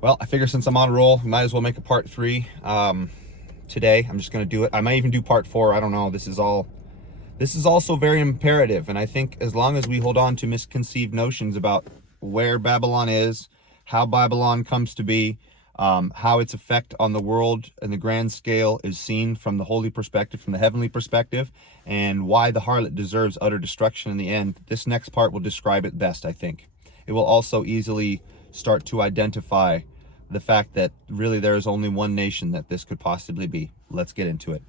Well, I figure since I'm on a roll, we might as well make a part 3 today. I'm just going to do it. I might even do part 4. I don't know. This is also very imperative. And I think as long as we hold on to misconceived notions about where Babylon is, how Babylon comes to be, how its effect on the world and the grand scale is seen from the holy perspective, from the heavenly perspective, and why the harlot deserves utter destruction in the end, this next part will describe it best, I think. It will also easily start to identify the fact that really there is only one nation that this could possibly be. Let's get into it.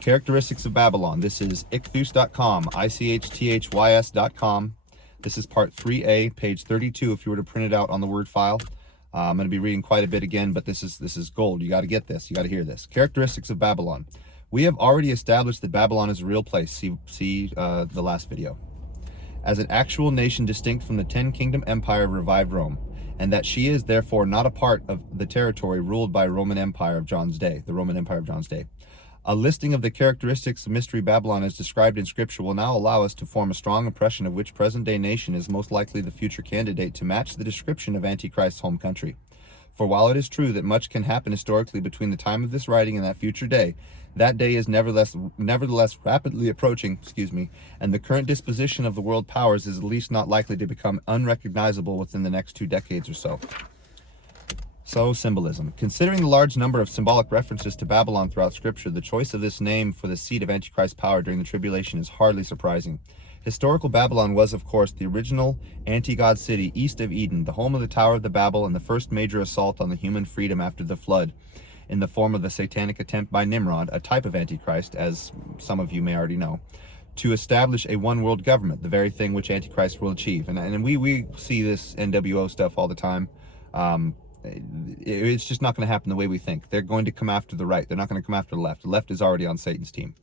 Characteristics of Babylon. This is ichthus.com, ICHTHYS.com. This is part 3A, page 32, if you were to print it out on the Word file. I'm going to be reading quite a bit again, but this is gold. You got to get this. You got to hear this. Characteristics of Babylon. We have already established that Babylon is a real place. See the last video. As an actual nation distinct from the 10-kingdom empire of revived Rome, and that she is therefore not a part of the territory ruled by Roman Empire of John's day, the Roman Empire of John's day. A listing of the characteristics of Mystery Babylon as described in Scripture will now allow us to form a strong impression of which present-day nation is most likely the future candidate to match the description of Antichrist's home country. For while it is true that much can happen historically between the time of this writing and that future day, that day is nevertheless rapidly approaching, and the current disposition of the world powers is at least not likely to become unrecognizable within the next 2 decades or so. So, symbolism. Considering the large number of symbolic references to Babylon throughout Scripture, the choice of this name for the seat of Antichrist's power during the tribulation is hardly surprising. Historical Babylon was, of course, the original anti-God city east of Eden, the home of the Tower of the Babel and the first major assault on the human freedom after the flood, in the form of the satanic attempt by Nimrod, a type of Antichrist, as some of you may already know, to establish a one-world government, the very thing which Antichrist will achieve. And we see this NWO stuff all the time. It's just not going to happen the way we think. They're going to come after the right. They're not going to come after the left. The left is already on Satan's team.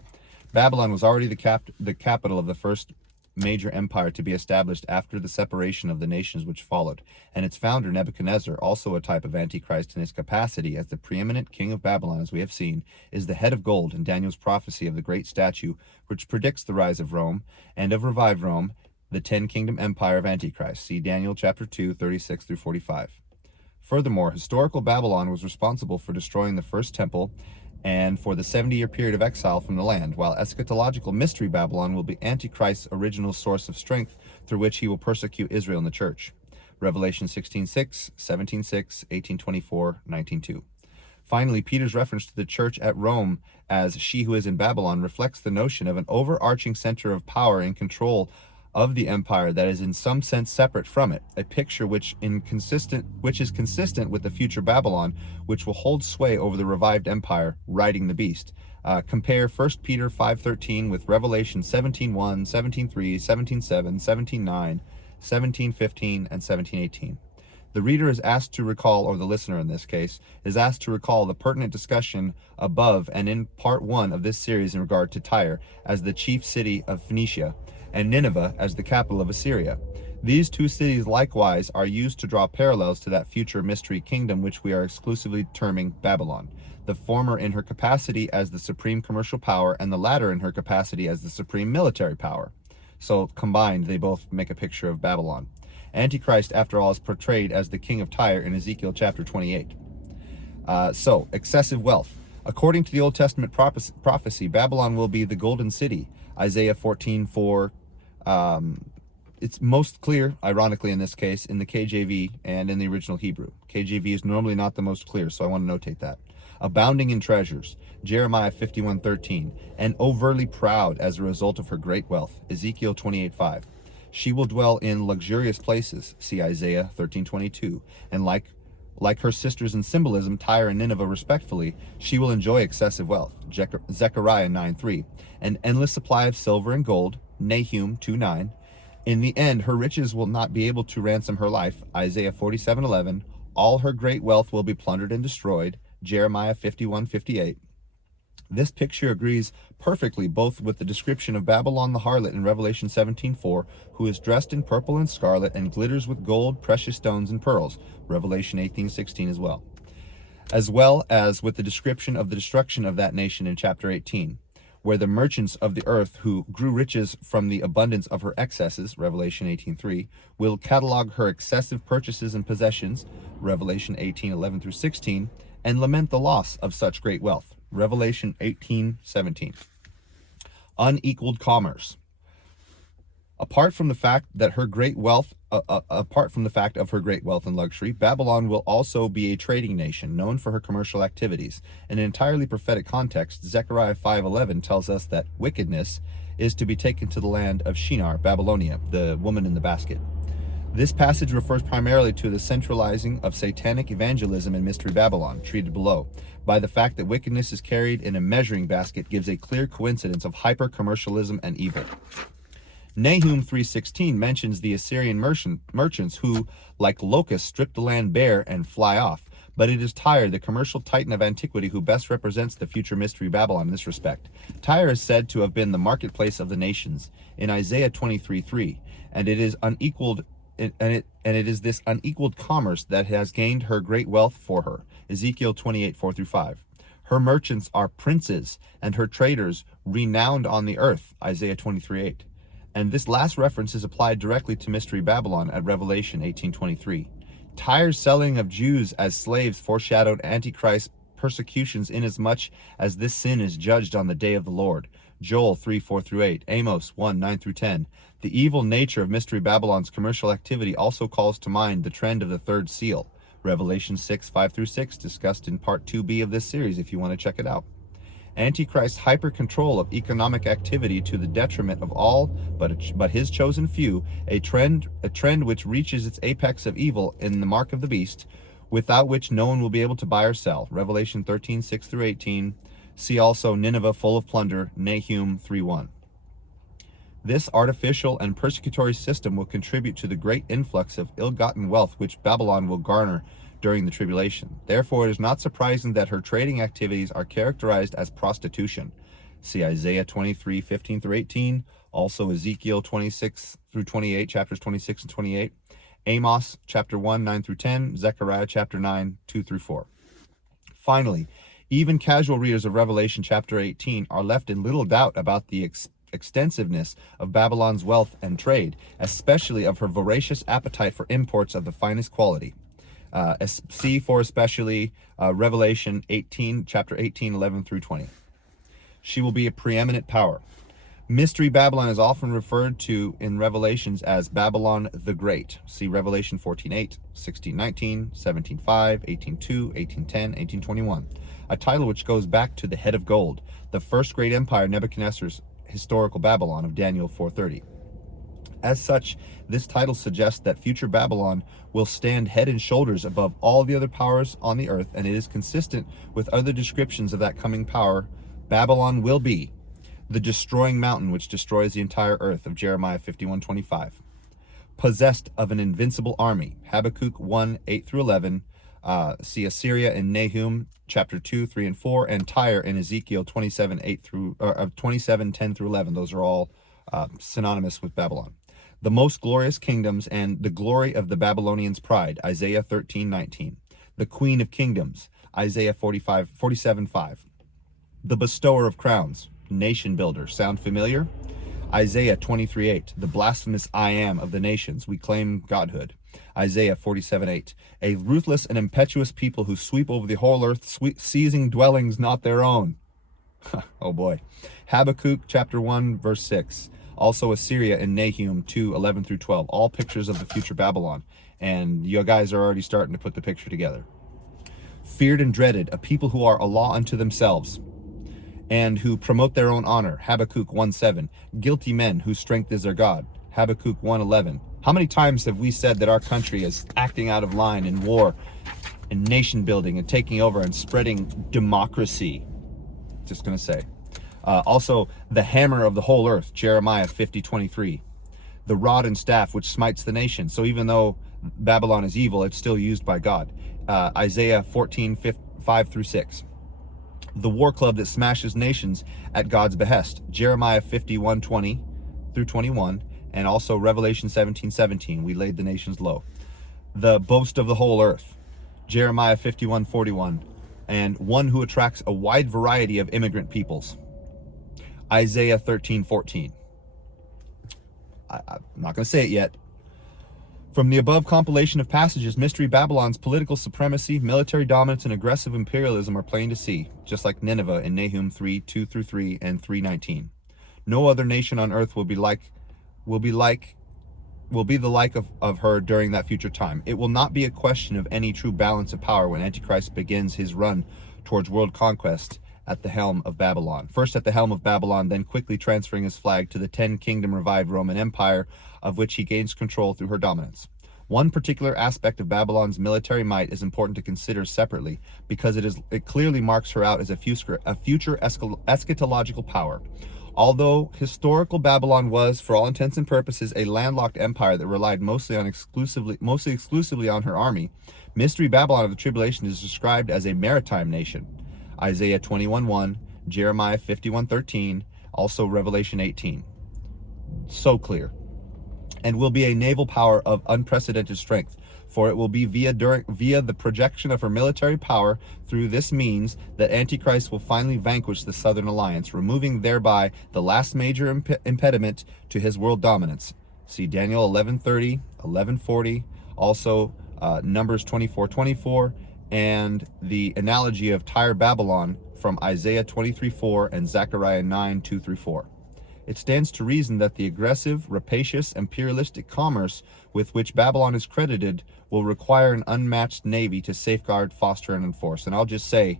Babylon was already the capital of the first major empire to be established after the separation of the nations which followed, and its founder Nebuchadnezzar, also a type of Antichrist in his capacity as the preeminent king of Babylon, as we have seen, is the head of gold in Daniel's prophecy of the great statue which predicts the rise of Rome and of revived Rome, the 10-kingdom empire of Antichrist. See Daniel chapter 2, 36 through 45. Furthermore, historical Babylon was responsible for destroying the first temple and for the 70-year period of exile from the land, while eschatological mystery Babylon will be Antichrist's original source of strength through which he will persecute Israel and the church. Revelation 16:6, 17:6, 18:24, 19:2. Finally, Peter's reference to the church at Rome as she who is in Babylon reflects the notion of an overarching center of power and control of the empire that is in some sense separate from it, a picture which is consistent with the future Babylon, which will hold sway over the revived empire, riding the beast. Compare 1 Peter 5:13 with Revelation 17:1, 17:3, 17:7, 17:9, 17:15, and 17:18. The reader is asked to recall, or the listener in this case, is asked to recall the pertinent discussion above and in part 1 of this series in regard to Tyre as the chief city of Phoenicia, and Nineveh as the capital of Assyria. These two cities likewise are used to draw parallels to that future mystery kingdom which we are exclusively terming Babylon, the former in her capacity as the supreme commercial power and the latter in her capacity as the supreme military power. So combined, they both make a picture of Babylon. Antichrist, after all, is portrayed as the king of Tyre in Ezekiel chapter 28. So, excessive wealth. According to the Old Testament prophecy, Babylon will be the golden city, Isaiah 14:4. It's most clear, ironically in this case, in the KJV and in the original Hebrew. KJV is normally not the most clear, so I want to notate that. Abounding in treasures, Jeremiah 51:13, and overly proud as a result of her great wealth, Ezekiel 28:5. She will dwell in luxurious places, see Isaiah 13:22, and like her sisters in symbolism, Tyre and Nineveh respectively, she will enjoy excessive wealth, Zechariah 9:3, an endless supply of silver and gold, Nahum 2:9. In the end, her riches will not be able to ransom her life, Isaiah 47:11. All her great wealth will be plundered and destroyed, Jeremiah 51:58. This picture agrees perfectly both with the description of Babylon the harlot in Revelation 17:4, who is dressed in purple and scarlet and glitters with gold, precious stones, and pearls, Revelation 18:16 as well as with the description of the destruction of that nation in chapter 18. where the merchants of the earth who grew riches from the abundance of her excesses, Revelation 18:3, will catalog her excessive purchases and possessions, Revelation 18:11 through 16, and lament the loss of such great wealth, Revelation 18:17. Unequaled commerce. Apart from the fact of her great wealth and luxury, Babylon will also be a trading nation known for her commercial activities. In an entirely prophetic context, Zechariah 5:11 tells us that wickedness is to be taken to the land of Shinar, Babylonia, the woman in the basket. This passage refers primarily to the centralizing of satanic evangelism in Mystery Babylon, treated below. By the fact that wickedness is carried in a measuring basket gives a clear coincidence of hyper-commercialism and evil. Nahum 3:16 mentions the Assyrian merchants who, like locusts, strip the land bare and fly off. But it is Tyre, the commercial titan of antiquity, who best represents the future Mystery Babylon in this respect. Tyre is said to have been the marketplace of the nations in Isaiah 23:3, and it is this unequaled commerce that has gained her great wealth for her, Ezekiel 28:4 through 5. Her merchants are princes, and her traders renowned on the earth, Isaiah 23:8. And this last reference is applied directly to Mystery Babylon at Revelation 18:23. Tyre's selling of Jews as slaves foreshadowed Antichrist persecutions inasmuch as this sin is judged on the day of the Lord, Joel 3:4 through 8, Amos 1:9 through 10. The evil nature of Mystery Babylon's commercial activity also calls to mind the trend of the third seal, Revelation 6:5 through 6, discussed in part 2b of this series if you want to check it out. Antichrist's hyper-control of economic activity to the detriment of all but his chosen few, a trend which reaches its apex of evil in the mark of the beast, without which no one will be able to buy or sell, Revelation 13:6 through 18. See also Nineveh full of plunder, Nahum 3:1. This artificial and persecutory system will contribute to the great influx of ill-gotten wealth which Babylon will garner during the tribulation. Therefore, it is not surprising that her trading activities are characterized as prostitution. See Isaiah 23:15 through 18, also Ezekiel 26 through 28, chapters 26 and 28, Amos chapter 1, 9 through 10, Zechariah chapter 9, 2 through 4. Finally, even casual readers of Revelation chapter 18 are left in little doubt about the extensiveness of Babylon's wealth and trade, especially of her voracious appetite for imports of the finest quality. See for especially Revelation 18, chapter 18, 11 through 20. She will be a preeminent power. Mystery Babylon is often referred to in Revelations as Babylon the Great. See Revelation 14:8, 16:19, 17:5, 18:2, 18:10, 18:21. A title which goes back to the head of gold, the first great empire, Nebuchadnezzar's historical Babylon of Daniel 4:30. As such, this title suggests that future Babylon will stand head and shoulders above all the other powers on the earth, and it is consistent with other descriptions of that coming power. Babylon will be the destroying mountain which destroys the entire earth of Jeremiah 51:25. Possessed of an invincible army, Habakkuk 1:8 through 11. See Assyria in Nahum chapter 2, 3, and 4, and Tyre in Ezekiel 27:10 through 11. Those are all synonymous with Babylon. The most glorious kingdoms and the glory of the Babylonians' pride, Isaiah 13:19. The queen of kingdoms, Isaiah 47:5. The bestower of crowns, nation builder. Sound familiar? Isaiah 23:8. The blasphemous I am of the nations, we claim godhood, Isaiah 47:8. A ruthless and impetuous people who sweep over the whole earth, seizing dwellings not their own. Oh boy. Habakkuk chapter 1 verse 6. Also Assyria in Nahum 2:11 through 12. All pictures of the future Babylon. And you guys are already starting to put the picture together. Feared and dreaded, a people who are a law unto themselves and who promote their own honor, Habakkuk 1:7. Guilty men whose strength is their God, Habakkuk 1:11. How many times have we said that our country is acting out of line in war and nation building and taking over and spreading democracy? Just going to say. Also, the hammer of the whole earth, Jeremiah 50:23. The rod and staff which smites the nation. So even though Babylon is evil, it's still used by God. Isaiah 14:5 through 6. The war club that smashes nations at God's behest, Jeremiah 51:20 through 21, and also Revelation 17:17. We laid the nations low. The boast of the whole earth, Jeremiah 51:41, and one who attracts a wide variety of immigrant peoples. Isaiah 13:14. I'm not going to say it yet. From the above compilation of passages, Mystery Babylon's political supremacy, military dominance, and aggressive imperialism are plain to see, just like Nineveh in Nahum 3:2-3 and 3:19. No other nation on earth will be the like of her during that future time. It will not be a question of any true balance of power when Antichrist begins his run towards world conquest at the helm of Babylon. First at the helm of Babylon, then quickly transferring his flag to the 10-kingdom revived Roman Empire, of which he gains control through her dominance. One particular aspect of Babylon's military might is important to consider separately, because it clearly marks her out as a future eschatological power. Although historical Babylon was, for all intents and purposes, a landlocked empire that relied mostly exclusively on her army, Mystery Babylon of the Tribulation is described as a maritime nation. Isaiah 21:1, Jeremiah 51:13, also Revelation 18. So clear. And will be a naval power of unprecedented strength, for it will be via the projection of her military power through this means that Antichrist will finally vanquish the Southern Alliance, removing thereby the last major impediment to his world dominance. See Daniel 11:30, 11:40, also Numbers 24:24, and the analogy of Tyre Babylon from Isaiah 23:4 and Zechariah 9:2-4. It stands to reason that the aggressive, rapacious, imperialistic commerce with which Babylon is credited will require an unmatched navy to safeguard, foster, and enforce. And I'll just say,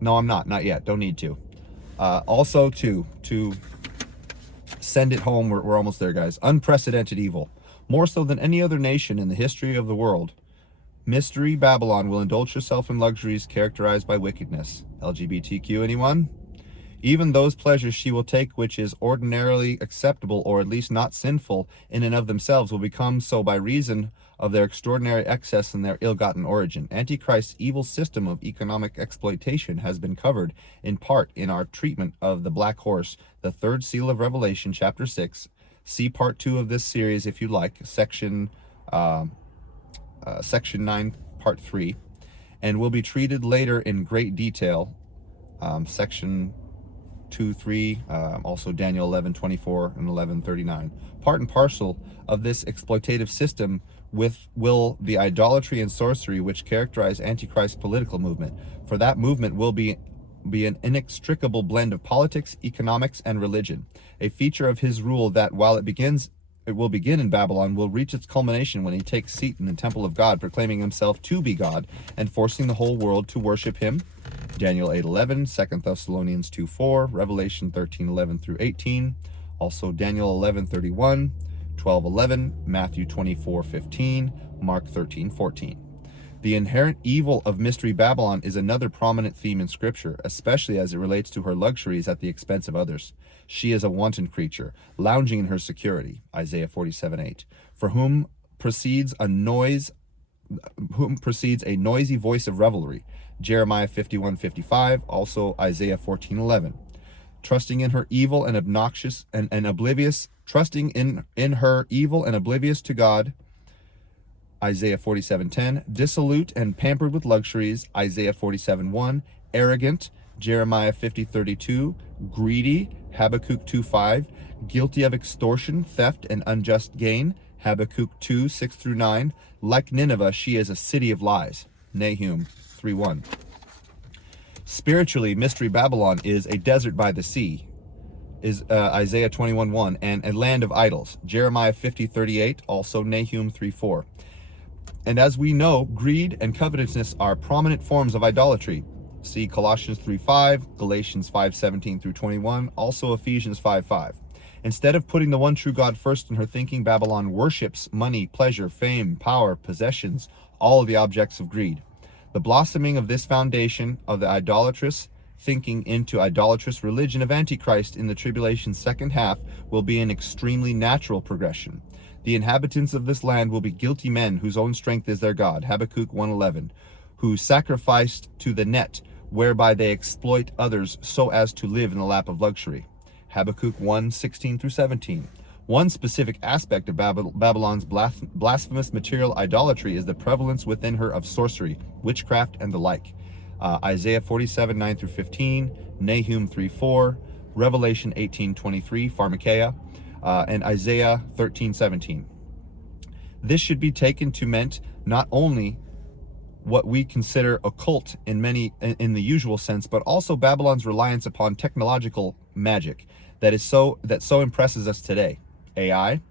no, I'm not yet, don't need to. Also, to send it home, we're almost there, guys. Unprecedented evil. More so than any other nation in the history of the world, Mystery Babylon will indulge herself in luxuries characterized by wickedness. LGBTQ, anyone? Even those pleasures she will take which is ordinarily acceptable or at least not sinful in and of themselves will become so by reason of their extraordinary excess and their ill-gotten origin. Antichrist's evil system of economic exploitation has been covered in part in our treatment of the Black Horse, the third seal of Revelation, chapter 6. See part 2 of this series if you like, section 9, part 3, and will be treated later in great detail, section 2-3, also Daniel 11:24 and 11:39. Part and parcel of this exploitative system will the idolatry and sorcery which characterize Antichrist's political movement. For that movement will be an inextricable blend of politics, economics, and religion. A feature of his rule that, while it will begin in Babylon, will reach its culmination when he takes seat in the temple of God, proclaiming himself to be God and forcing the whole world to worship him. Daniel 8:11, 2 Thessalonians 2:4, Revelation 13:11-18, also Daniel 11:31, 12:11, Matthew 24:15, Mark 13:14. The inherent evil of Mystery Babylon is another prominent theme in Scripture, especially as it relates to her luxuries at the expense of others. She is a wanton creature, lounging in her security, Isaiah 47:8, for whom proceeds a noisy voice of revelry, Jeremiah 51:55, also Isaiah 14:11. Trusting in her evil and obnoxious and oblivious, trusting in her evil and oblivious to God, Isaiah 47:10, dissolute and pampered with luxuries, Isaiah 47:1, arrogant, Jeremiah 50:32, greedy, Habakkuk 2:5, guilty of extortion, theft, and unjust gain, Habakkuk 2:6-9, like Nineveh, she is a city of lies, Nahum 3:1. Spiritually, Mystery Babylon is a desert by the sea, is Isaiah 21:1, and a land of idols, Jeremiah 50:38, also Nahum 3:4. And as we know, greed and covetousness are prominent forms of idolatry. See Colossians 3:5, Galatians 5:17-21, also Ephesians 5:5. Instead of putting the one true God first in her thinking, Babylon worships money, pleasure, fame, power, possessions, all of the objects of greed. The blossoming of this foundation of the idolatrous thinking into idolatrous religion of Antichrist in the tribulation's second half will be an extremely natural progression. The inhabitants of this land will be guilty men whose own strength is their God, Habakkuk 1:11, who sacrificed to the net, whereby they exploit others so as to live in the lap of luxury, Habakkuk 1:16-17. One specific aspect of Babylon's blasphemous material idolatry is the prevalence within her of sorcery, witchcraft, and the like. Isaiah 47:9-15, Nahum 3:4, Revelation 18:23, pharmakeia, and Isaiah 13:17. This should be taken to meant not only what we consider occult in the usual sense, but also Babylon's reliance upon technological magic that so impresses us today. AI.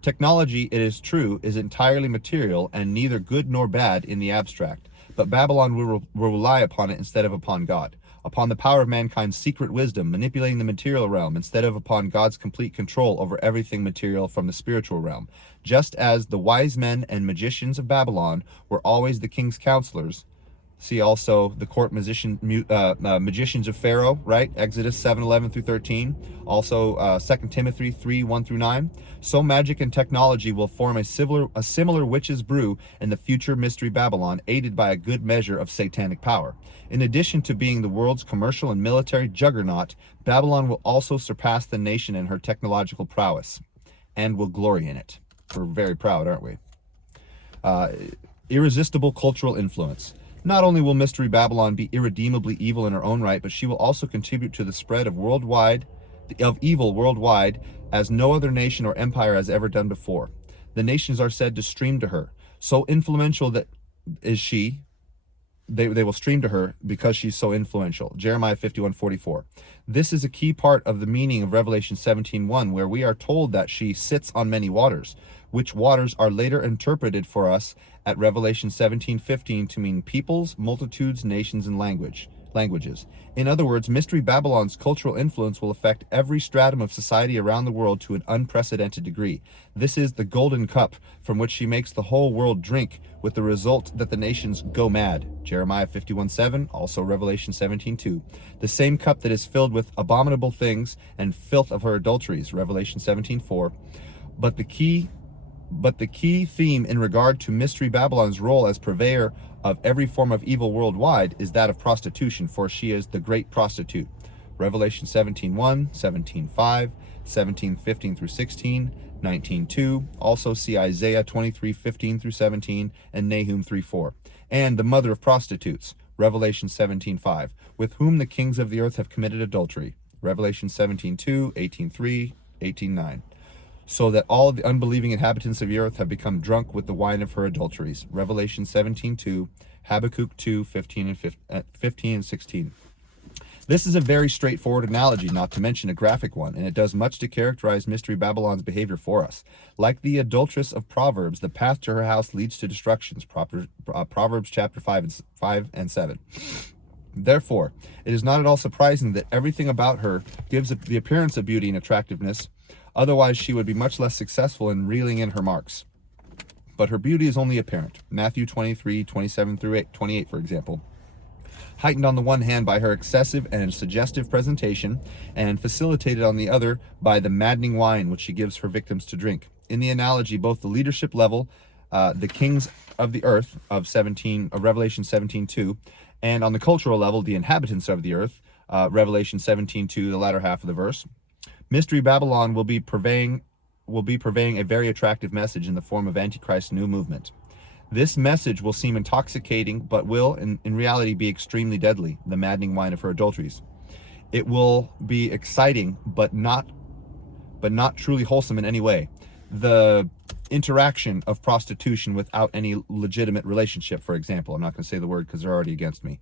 Technology, it is true, is entirely material and neither good nor bad in the abstract, but Babylon will rely upon it instead of upon God, upon the power of mankind's secret wisdom manipulating the material realm instead of upon God's complete control over everything material from the spiritual realm. Just as the wise men and magicians of Babylon were always the king's counselors, see also the court magicians of Pharaoh, right? Exodus 7:11 through 13. Also 2 Timothy 3:1 through 9. So magic and technology will form a similar witch's brew in the future mystery Babylon, aided by a good measure of satanic power. In addition to being the world's commercial and military juggernaut, Babylon will also surpass the nation in her technological prowess and will glory in it. We're very proud, aren't we? Irresistible cultural influence. Not only will Mystery Babylon be irredeemably evil in her own right, but she will also contribute to the spread of evil worldwide as no other nation or empire has ever done before. The nations are said to stream to her. So influential that is she, they will stream to her because she's so influential. Jeremiah 51:44. This is a key part of the meaning of Revelation 17:1, where we are told that she sits on many waters, which waters are later interpreted for us at Revelation 17:15 to mean peoples, multitudes, nations, and languages. In other words, Mystery Babylon's cultural influence will affect every stratum of society around the world to an unprecedented degree. This is the golden cup from which she makes the whole world drink, with the result that the nations go mad. Jeremiah 51:7, also Revelation 17:2. The same cup that is filled with abominable things and filth of her adulteries. Revelation 17:4. But the key theme in regard to Mystery Babylon's role as purveyor of every form of evil worldwide is that of prostitution, for she is the great prostitute. Revelation 17:1, 17:5, 17:15 through 16, 19:2. Also see Isaiah 23:15 through 17 and Nahum 3:4. And the mother of prostitutes. Revelation 17:5, with whom the kings of the earth have committed adultery. Revelation 17:2, 18:3, 18:9. So that all the unbelieving inhabitants of the earth have become drunk with the wine of her adulteries. Revelation 17:2, Habakkuk 2:15 and 16. This is a very straightforward analogy, not to mention a graphic one, and it does much to characterize Mystery Babylon's behavior for us. Like the adulteress of Proverbs, the path to her house leads to destructions. Proverbs chapter 5 and 7. Therefore, it is not at all surprising that everything about her gives the appearance of beauty and attractiveness. Otherwise, she would be much less successful in reeling in her marks. But her beauty is only apparent. Matthew 23:27 through 28, for example. Heightened on the one hand by her excessive and suggestive presentation, and facilitated on the other by the maddening wine which she gives her victims to drink. In the analogy, both the leadership level, the kings of the earth of Revelation 17:2, and on the cultural level, the inhabitants of the earth, Revelation 17:2, the latter half of the verse. Mystery Babylon will be purveying a very attractive message in the form of Antichrist's new movement. This message will seem intoxicating, but will, in reality, be extremely deadly, the maddening wine of her adulteries. It will be exciting, but not truly wholesome in any way. The interaction of prostitution without any legitimate relationship, for example. I'm not going to say the word because they're already against me.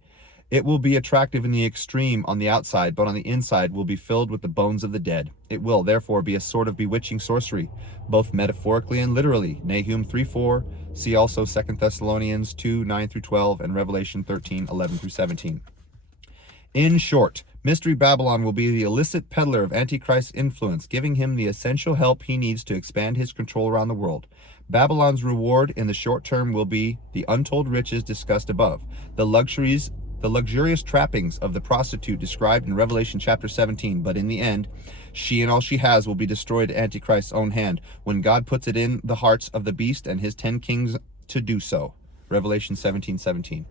It will be attractive in the extreme on the outside, but on the inside will be filled with the bones of the dead. It will, therefore, be a sort of bewitching sorcery, both metaphorically and literally. Nahum 3:4, see also 2 Thessalonians 2:9 through 12, and Revelation 13:11 through 17. In short, Mystery Babylon will be the illicit peddler of Antichrist's influence, giving him the essential help he needs to expand his control around the world. Babylon's reward in the short term will be the untold riches discussed above, the luxurious trappings of the prostitute described in Revelation chapter 17, but in the end, she and all she has will be destroyed at Antichrist's own hand, when God puts it in the hearts of the beast and his 10 kings to do so. Revelation 17:17.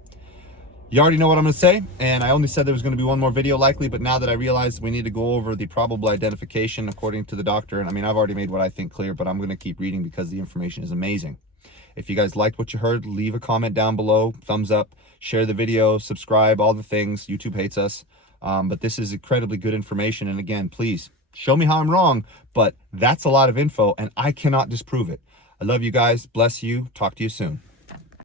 You already know what I'm going to say, and I only said there was going to be one more video likely, but now that I realize we need to go over the probable identification according to the doctor, and I mean, I've already made what I think clear, but I'm going to keep reading because the information is amazing. If you guys liked what you heard, leave a comment down below, thumbs up, share the video, subscribe, all the things. YouTube hates us. But this is incredibly good information. And again, please show me how I'm wrong, but that's a lot of info and I cannot disprove it. I love you guys. Bless you. Talk to you soon.